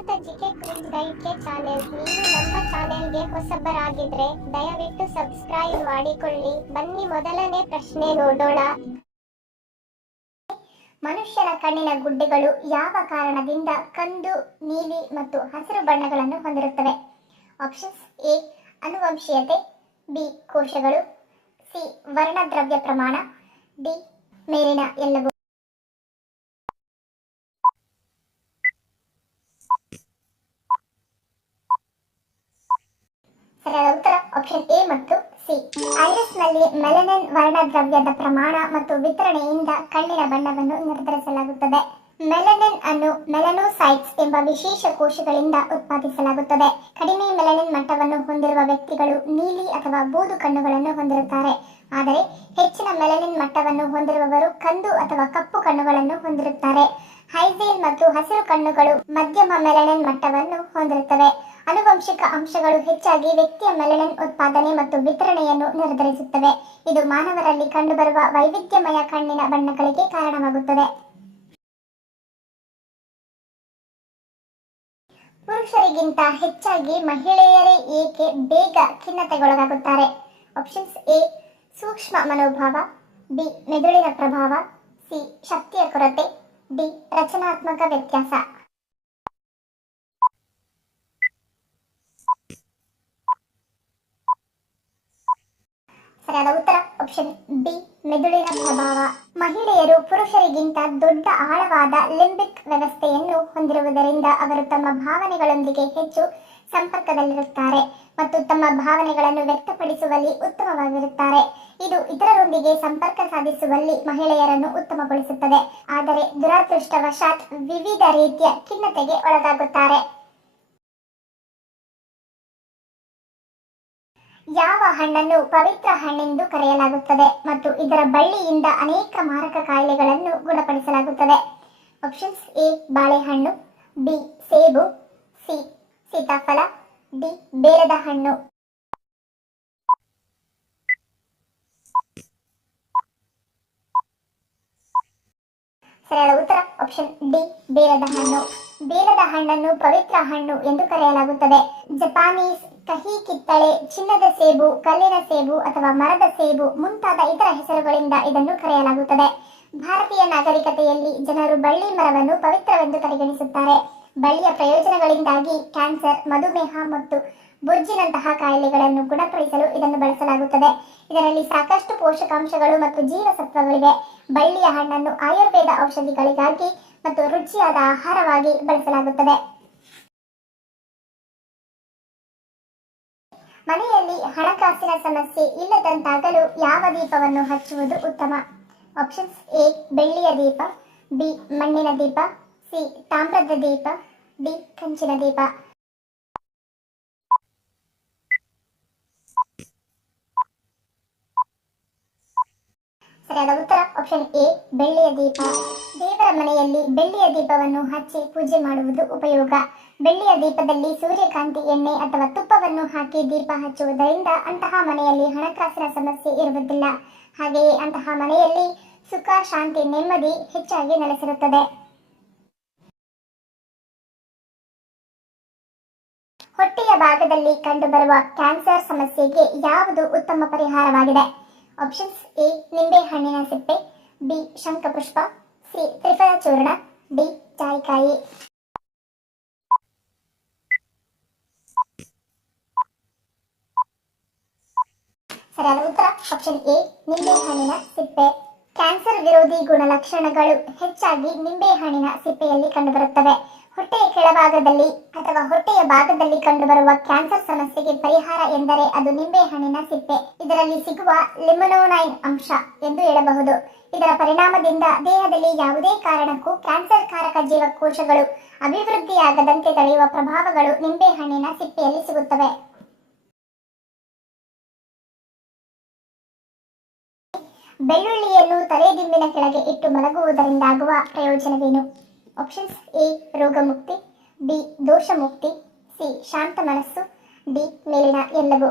Bharat GK quiz ಗೈಡ್ಗೆ channel. ನೀವು ನಮ್ಮ ಚಾನೆಲ್ಗೆ ಹೊಸಬರಾಗಿದ್ರೆ ದಯವಿಟ್ಟು ಸಬ್ಸ್ಕ್ರೈಬ್ ಮಾಡಿಕೊಳ್ಳಿ. ಬನ್ನಿ ಮೊದಲನೇ ಪ್ರಶ್ನೆ ನೋಡೋಣ. ಮನುಷ್ಯನ ಕಣ್ಣಿನ ಗುಡ್ಡೆಗಳು ಯಾವ ಕಾರಣದಿಂದ ಕಂದು, ನೀಲಿ ಮತ್ತು ಹಸಿರು ಬಣ್ಣಗಳನ್ನು ಹೊಂದಿರುತ್ತವೆ? ಆಪ್ಷನ್ಸ್: ಎ ಆನುವಂಶೀಯತೆ, ಬಿ ಕೋಶಗಳು, ಸಿ ವರ್ಣದ್ರವ್ಯ ಪ್ರಮಾಣ, ಡಿ ಮೇಲಿನ ಎಲ್ಲವೂ. ಸರಿಯಾದ ಉತ್ತರ ಆಪ್ಷನ್ ಎ ಮತ್ತು ಸಿ. ಐರಿಸ್ನಲ್ಲಿ ಮೆಲನಿನ್ ವರ್ಣದ್ರವ್ಯದ ಪ್ರಮಾಣ ಮತ್ತು ವಿತರಣೆಯಿಂದ ಕಣ್ಣಿನ ಬಣ್ಣವನ್ನು ನಿರ್ಧರಿಸಲಾಗುತ್ತದೆ. ಮೆಲನಿನ್ ಅನ್ನು ಮೆಲನೋಸೈಟ್ಸ್ ಎಂಬ ವಿಶೇಷ ಕೋಶಗಳಿಂದ ಉತ್ಪಾದಿಸಲಾಗುತ್ತದೆ. ಕಡಿಮೆ ಮೆಲನಿನ್ ಮಟ್ಟವನ್ನು ಹೊಂದಿರುವ ವ್ಯಕ್ತಿಗಳು ನೀಲಿ ಅಥವಾ ಬೂದು ಕಣ್ಣುಗಳನ್ನು ಹೊಂದಿರುತ್ತಾರೆ. ಆದರೆ ಹೆಚ್ಚಿನ ಮೆಲನಿನ್ ಮಟ್ಟವನ್ನು ಹೊಂದಿರುವವರು ಕಂದು ಅಥವಾ ಕಪ್ಪು ಕಣ್ಣುಗಳನ್ನು ಹೊಂದಿರುತ್ತಾರೆ. ಹೈಜೇಲ್ ಮತ್ತು ಹಸಿರು ಕಣ್ಣುಗಳು ಮಧ್ಯಮ ಮೆಲನಿನ್ ಮಟ್ಟವನ್ನು ಹೊಂದಿರುತ್ತವೆ. ಆನುವಂಶಿಕ ಅಂಶಗಳು ಹೆಚ್ಚಾಗಿ ವ್ಯಕ್ತಿಯ ಮೆಲನಿನ್ ಉತ್ಪಾದನೆ ಮತ್ತು ವಿತರಣೆಯನ್ನು ನಿರ್ಧರಿಸುತ್ತವೆ. ಇದು ಮಾನವರಲ್ಲಿ ಕಂಡುಬರುವ ವೈವಿಧ್ಯಮಯ ಕಣ್ಣಿನ ಬಣ್ಣಗಳಿಗೆ ಕಾರಣವಾಗುತ್ತದೆ. ಪುರುಷರಿಗಿಂತ ಹೆಚ್ಚಾಗಿ ಮಹಿಳೆಯರೇ ಏಕೆ ಬೇಗ ಖಿನ್ನತೆಗೊಳಗಾಗುತ್ತಾರೆ? ಆಪ್ಷನ್ಸ್: ಎ ಸೂಕ್ಷ್ಮ ಮನೋಭಾವ, ಬಿ ಮೆದುಳಿನ ಪ್ರಭಾವ, ಸಿ ಶಕ್ತಿಯ ಕೊರತೆ, ಡಿ ರಚನಾತ್ಮಕ ವ್ಯತ್ಯಾಸ. ಸರಿಯಾದ ಉತ್ತರ ಆಪ್ಷನ್ ಬಿ ಮೆದುಳಿನ ಪ್ರಭಾವ. ಮಹಿಳೆಯರು ಪುರುಷರಿಗಿಂತ ದೊಡ್ಡ ಆಳವಾದ ಲಿಂಬಿಕ್ ವ್ಯವಸ್ಥೆಯನ್ನು ಹೊಂದಿರುವುದರಿಂದ ಅವರು ತಮ್ಮ ಭಾವನೆಗಳೊಂದಿಗೆ ಹೆಚ್ಚು ಸಂಪರ್ಕದಲ್ಲಿರುತ್ತಾರೆ ಮತ್ತು ತಮ್ಮ ಭಾವನೆಗಳನ್ನು ವ್ಯಕ್ತಪಡಿಸುವಲ್ಲಿ ಉತ್ತಮವಾಗಿರುತ್ತಾರೆ. ಇದು ಇತರರೊಂದಿಗೆ ಸಂಪರ್ಕ ಸಾಧಿಸುವಲ್ಲಿ ಮಹಿಳೆಯರನ್ನು ಉತ್ತಮಗೊಳಿಸುತ್ತದೆ. ಆದರೆ ದುರದೃಷ್ಟವಶಾತ್ ವಿವಿಧ ರೀತಿಯ ಖಿನ್ನತೆಗೆ ಒಳಗಾಗುತ್ತಾರೆ. ಯಾವ ಹಣ್ಣನ್ನು ಪವಿತ್ರ ಹಣ್ಣೆಂದು ಕರೆಯಲಾಗುತ್ತದೆ ಮತ್ತು ಇದರ ಬಳ್ಳಿಯಿಂದ ಅನೇಕ ಮಾರಕ ಕಾಯಿಲೆಗಳನ್ನು ಗುಣಪಡಿಸಲಾಗುತ್ತದೆ? ಆಪ್ಷನ್ಸ್: ಎ ಬಾಳೆಹಣ್ಣು, ಬಿ ಸೇಬು, ಸಿ ಸೀತಾಫಲ, ಡಿ ಬೇಲದ ಹಣ್ಣು. ಸರಿಯಾದ ಉತ್ತರ ಆಪ್ಷನ್ ಡಿ ಬೇಲದ ಹಣ್ಣು. ಬೇಲದ ಹಣ್ಣನ್ನು ಪವಿತ್ರ ಹಣ್ಣು ಎಂದು ಕರೆಯಲಾಗುತ್ತದೆ. ಜಪಾನೀಸ್ ಕಹಿ ಕಿತ್ತಳೆ, ಚಿನ್ನದ ಸೇಬು, ಕಲ್ಲಿನ ಸೇಬು ಅಥವಾ ಮರದ ಸೇಬು ಮುಂತಾದ ಇತರ ಹೆಸರುಗಳಿಂದ ಇದನ್ನು ಕರೆಯಲಾಗುತ್ತದೆ. ಭಾರತೀಯ ನಾಗರಿಕತೆಯಲ್ಲಿ ಜನರು ಬಳ್ಳಿ ಮರವನ್ನು ಪವಿತ್ರವೆಂದು ಪರಿಗಣಿಸುತ್ತಾರೆ. ಬಳ್ಳಿಯ ಪ್ರಯೋಜನಗಳಿಂದಾಗಿ ಕ್ಯಾನ್ಸರ್, ಮಧುಮೇಹ ಮತ್ತು ಬೊಜ್ಜಿನಂತಹ ಕಾಯಿಲೆಗಳನ್ನು ಗುಣಪಡಿಸಲು ಇದನ್ನು ಬಳಸಲಾಗುತ್ತದೆ. ಇದರಲ್ಲಿ ಸಾಕಷ್ಟು ಪೋಷಕಾಂಶಗಳು ಮತ್ತು ಜೀವಸತ್ವಗಳಿವೆ. ಬಳ್ಳಿಯ ಹಣ್ಣನ್ನು ಆಯುರ್ವೇದ ಔಷಧಿಗಳಿಗಾಗಿ ಮತ್ತು ರುಚಿಯಾದ ಆಹಾರವಾಗಿ ಬಳಸಲಾಗುತ್ತದೆ. ಮನೆಯಲ್ಲಿ ಹಣಕಾಸಿನ ಸಮಸ್ಯೆ ಇಲ್ಲದಂತಾಗಲು ಯಾವ ದೀಪವನ್ನು ಹಚ್ಚುವುದು ಉತ್ತಮ? ಆಪ್ಷನ್ಸ್: ಎ ಬೆಳ್ಳಿಯ ದೀಪ, ಬಿ ಮಣ್ಣಿನ ದೀಪ, ಸಿ ತಾಮ್ರದ ದೀಪ, ಡಿ ಕಂಚಿನ ದೀಪ. ಸರಿಯಾದ ಉತ್ತರ ಆಪ್ಷನ್ ಎ ಬೆಳ್ಳಿಯ ದೀಪ. ದೇವರ ಮನೆಯಲ್ಲಿ ಬೆಳ್ಳಿಯ ದೀಪವನ್ನು ಹಚ್ಚಿ ಪೂಜೆ ಮಾಡುವುದು ಉಪಯೋಗ. ಬೆಳ್ಳಿಯ ದೀಪದಲ್ಲಿ ಸೂರ್ಯಕಾಂತಿ ಎಣ್ಣೆ ಅಥವಾ ತುಪ್ಪವನ್ನು ಹಾಕಿ ದೀಪ ಹಚ್ಚುವುದರಿಂದ ಅಂತಹ ಮನೆಯಲ್ಲಿ ಹಣಕಾಸಿನ ಸಮಸ್ಯೆ ಇರುವುದಿಲ್ಲ. ಹಾಗೆಯೇ ಅಂತಹ ಮನೆಯಲ್ಲಿ ಸುಖ, ಶಾಂತಿ, ನೆಮ್ಮದಿ ಹೆಚ್ಚಾಗಿ ನೆಲೆಸಿರುತ್ತದೆ. ಹೊಟ್ಟೆಯ ಭಾಗದಲ್ಲಿ ಕಂಡುಬರುವ ಕ್ಯಾನ್ಸರ್ ಸಮಸ್ಯೆಗೆ ಯಾವುದು ಉತ್ತಮ ಪರಿಹಾರವಾಗಿದೆ? ಆಪ್ಷನ್ಸ್: ಎ ನಿಂಬೆಹಣ್ಣಿನ ಸಿಪ್ಪೆ, ಬಿ ಶಂಖಪುಷ್ಪ, ಸಿ ತ್ರಿಫಲ ಚೂರ್ಣ, ಡಿ ಜಾಯಿಕಾಯಿ. ಸರಿಯಾದ ಉತ್ತರ ಆಪ್ಷನ್ ಎ ನಿಂಬೆಹಣ್ಣಿನ ಸಿಪ್ಪೆ. ಕ್ಯಾನ್ಸರ್ ವಿರೋಧಿ ಗುಣಲಕ್ಷಣಗಳು ಹೆಚ್ಚಾಗಿ ನಿಂಬೆಹಣ್ಣಿನ ಸಿಪ್ಪೆಯಲ್ಲಿ ಕಂಡುಬರುತ್ತವೆ. ಹೊಟ್ಟೆಯ ಕೆಳಭಾಗದಲ್ಲಿ ಅಥವಾ ಹೊಟ್ಟೆಯ ಭಾಗದಲ್ಲಿ ಕಂಡುಬರುವ ಕ್ಯಾನ್ಸರ್ ಸಮಸ್ಯೆಗೆ ಪರಿಹಾರ ಎಂದರೆ ಅದು ನಿಂಬೆಹಣ್ಣಿನ ಸಿಪ್ಪೆ. ಇದರಲ್ಲಿ ಸಿಗುವ ಲಿಮೊನೋನೈನ್ ಅಂಶ ಎಂದು ಹೇಳಬಹುದು. ಇದರ ಪರಿಣಾಮದಿಂದ ದೇಹದಲ್ಲಿ ಯಾವುದೇ ಕಾರಣಕ್ಕೂ ಕ್ಯಾನ್ಸರ್ ಕಾರಕ ಜೀವಕೋಶಗಳು ಅಭಿವೃದ್ಧಿಯಾಗದಂತೆ ತಡೆಯುವ ಪ್ರಭಾವಗಳು ನಿಂಬೆಹಣ್ಣಿನ ಸಿಪ್ಪೆಯಲ್ಲಿ ಸಿಗುತ್ತವೆ. ಬೆಳ್ಳುಳ್ಳಿಯನ್ನು ತಲೆದಿಂಬಿನ ಕೆಳಗೆ ಇಟ್ಟು ಮಲಗುವುದರಿಂದಾಗುವ ಪ್ರಯೋಜನವೇನು? ಆಪ್ಷನ್ಸ್: ಎ ರೋಗಮುಕ್ತಿ, ಬಿ ದೋಷಮುಕ್ತಿ, ಸಿ ಶಾಂತ ಮನಸ್ಸು, ಡಿ ಮೇಲಿನ ಎಲ್ಲವೂ.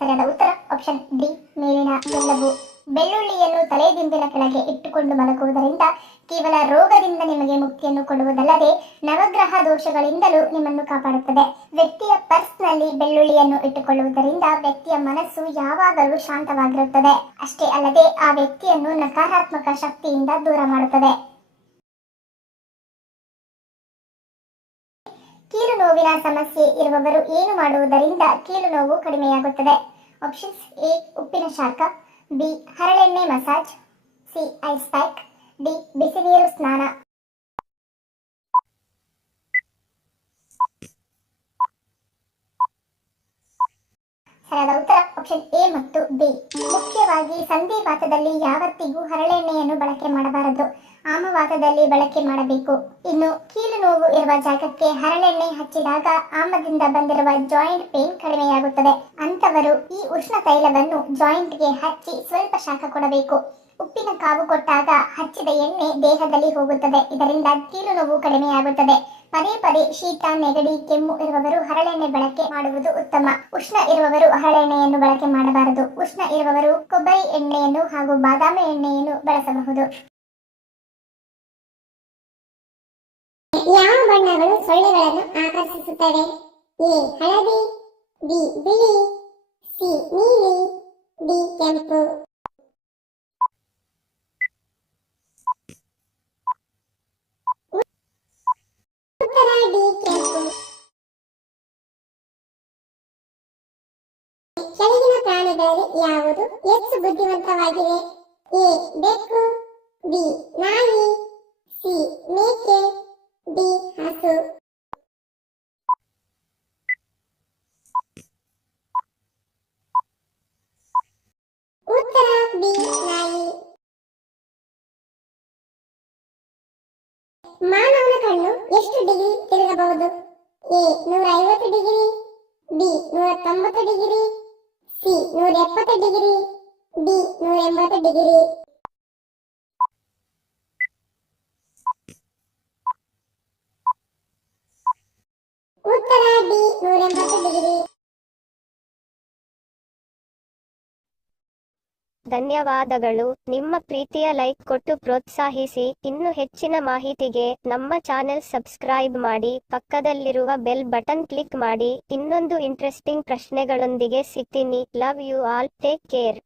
ಸರಿಯಾದ ಉತ್ತರ ಆಪ್ಷನ್ ಡಿ ಮೇಲಿನ ಎಲ್ಲವೂ. ಬೆಳ್ಳುಳ್ಳಿಯನ್ನು ತಲೆದಿಂಬಿನ ಕೆಳಗೆ ಇಟ್ಟುಕೊಂಡು ಮಲಗುವುದರಿಂದ ಕೇವಲ ರೋಗದಿಂದ ನಿಮಗೆ ಮುಕ್ತಿಯನ್ನು ಕೊಡುವುದಲ್ಲದೆ ನವಗ್ರಹ ದೋಷಗಳಿಂದಲೂ ನಿಮ್ಮನ್ನು ಕಾಪಾಡುತ್ತದೆ. ವ್ಯಕ್ತಿಯ ಪರ್ಸ್ನಲ್ಲಿ ಬೆಳ್ಳುಳ್ಳಿಯನ್ನು ಇಟ್ಟುಕೊಳ್ಳುವುದರಿಂದ ವ್ಯಕ್ತಿಯ ಮನಸ್ಸು ಯಾವಾಗಲೂ ಶಾಂತವಾಗಿರುತ್ತದೆ. ಅಷ್ಟೇ ಅಲ್ಲದೆ ಆ ವ್ಯಕ್ತಿಯನ್ನು ನಕಾರಾತ್ಮಕ ಶಕ್ತಿಯಿಂದ ದೂರ ಮಾಡುತ್ತದೆ. ಕೀಲು ನೋವಿನ ಸಮಸ್ಯೆ ಇರುವವರು ಏನು ಮಾಡುವುದರಿಂದ ಕೀಲು ನೋವು ಕಡಿಮೆಯಾಗುತ್ತದೆ? Options: A. ಉಪ್ಪಿನ ಶಾಖ, ಬಿ. ಹರಳೆಣ್ಣೆ massage, C. Ice pack, D. ಬಿಸಿನೀರು ಸ್ನಾನ. ಸರಿಯಾದ ಉತ್ತರ ಆಪ್ಷನ್ ಎ ಮತ್ತು ಬಿ. ಮುಖ್ಯವಾಗಿ ಸಂಧಿವಾತದಲ್ಲಿ ಯಾವತ್ತಿಗೂ ಹರಳೆಣ್ಣೆಯನ್ನು ಬಳಕೆ ಮಾಡಬಾರದು, ಆಮವಾತದಲ್ಲಿ ಬಳಕೆ ಮಾಡಬೇಕು. ಇನ್ನು ಕೀಲು ನೋವು ಇರುವ ಜಾಗಕ್ಕೆ ಹರಳೆಣ್ಣೆ ಹಚ್ಚಿದಾಗ ಆಮದಿಂದ ಬಂದಿರುವ ಜಾಯಿಂಟ್ ಪೇನ್ ಕಡಿಮೆಯಾಗುತ್ತದೆ. ಅಂತವರು ಈ ಉಷ್ಣ ತೈಲವನ್ನು ಜಾಯಿಂಟ್ಗೆ ಹಚ್ಚಿ ಸ್ವಲ್ಪ ಶಾಖ ಕೊಡಬೇಕು. ಉಪ್ಪಿನ ಕಾವು ಕೊಟ್ಟಾಗ ಹಚ್ಚಿದ ಎಣ್ಣೆ ದೇಹದಲ್ಲಿ ಹೋಗುತ್ತದೆ. ಇದರಿಂದ ಕೀಲು ನೋವು ಕಡಿಮೆಯಾಗುತ್ತದೆ. ಪದೇ ಪದೇ ಶೀತ, ನೆಗಡಿ, ಕೆಮ್ಮು ಇರುವವರು ಹರಳೆಣ್ಣೆ ಬಳಕೆ ಮಾಡುವುದು ಉತ್ತಮ. ಉಷ್ಣ ಇರುವವರು ಹರಳೆಣ್ಣೆಯನ್ನು ಬಳಕೆ ಮಾಡಬಾರದು. ಉಷ್ಣ ಇರುವವರು ಕೊಬ್ಬರಿ ಎಣ್ಣೆಯನ್ನು ಹಾಗೂ ಬಾದಾಮಿ ಎಣ್ಣೆಯನ್ನು ಬಳಸಬಹುದು. ಯಾವ ಬಣ್ಣಗಳು ಸೊಳ್ಳೆಗಳನ್ನು ಆಕರ್ಷಿಸುತ್ತವೆ? ಎ. ಹಳದಿ, ಬಿ. ಬಿಳಿ, ಸಿ. ನೀಲಿ, ಡಿ. ಕೆಂಪು. ಉತ್ತರ ಡಿ. ಕೆಂಪು. ಕೆಳಗಿನ ಪ್ರಾಣಿಗಳಲ್ಲಿ ಯಾವುದು ಹೆಚ್ಚು ಬುದ್ಧಿವಂತವಾಗಿದೆ? ಎ. ಬೆಕ್ಕು, ಬಿ. ನಾಯಿ, ಸಿ. ಮೇಕೆ, ಡಿ. ಹಸು. ಉತ್ತರ ಬಿ. ನಾಯಿ. ಮಾನವನ ಕಣ್ಣು ಎಷ್ಟು ಡಿಗ್ರಿ ತಿರುಗಬಹುದು? A. 150 degree, B. 190 degree, C. 170 degree, D. 180 degree. ಉತ್ತರ ಡಿ. 180 ಡಿಗ್ರಿ. ಧನ್ಯವಾದಗಳು. ನಿಮ್ಮ ಪ್ರೀತಿಯ ಲೈಕ್ ಕೊಟ್ಟು ಪ್ರೋತ್ಸಾಹಿಸಿ. ಇನ್ನು ಹೆಚ್ಚಿನ ಮಾಹಿತಿಗೆ ನಮ್ಮ ಚಾನೆಲ್ ಸಬ್ಸ್ಕ್ರೈಬ್ ಮಾಡಿ, ಪಕ್ಕದಲ್ಲಿರುವ ಬೆಲ್ ಬಟನ್ ಕ್ಲಿಕ್ ಮಾಡಿ. ಇನ್ನೊಂದು ಇಂಟ್ರೆಸ್ಟಿಂಗ್ ಪ್ರಶ್ನೆಗಳೊಂದಿಗೆ ಸಿಗ್ತೀನಿ. Love you all. Take care.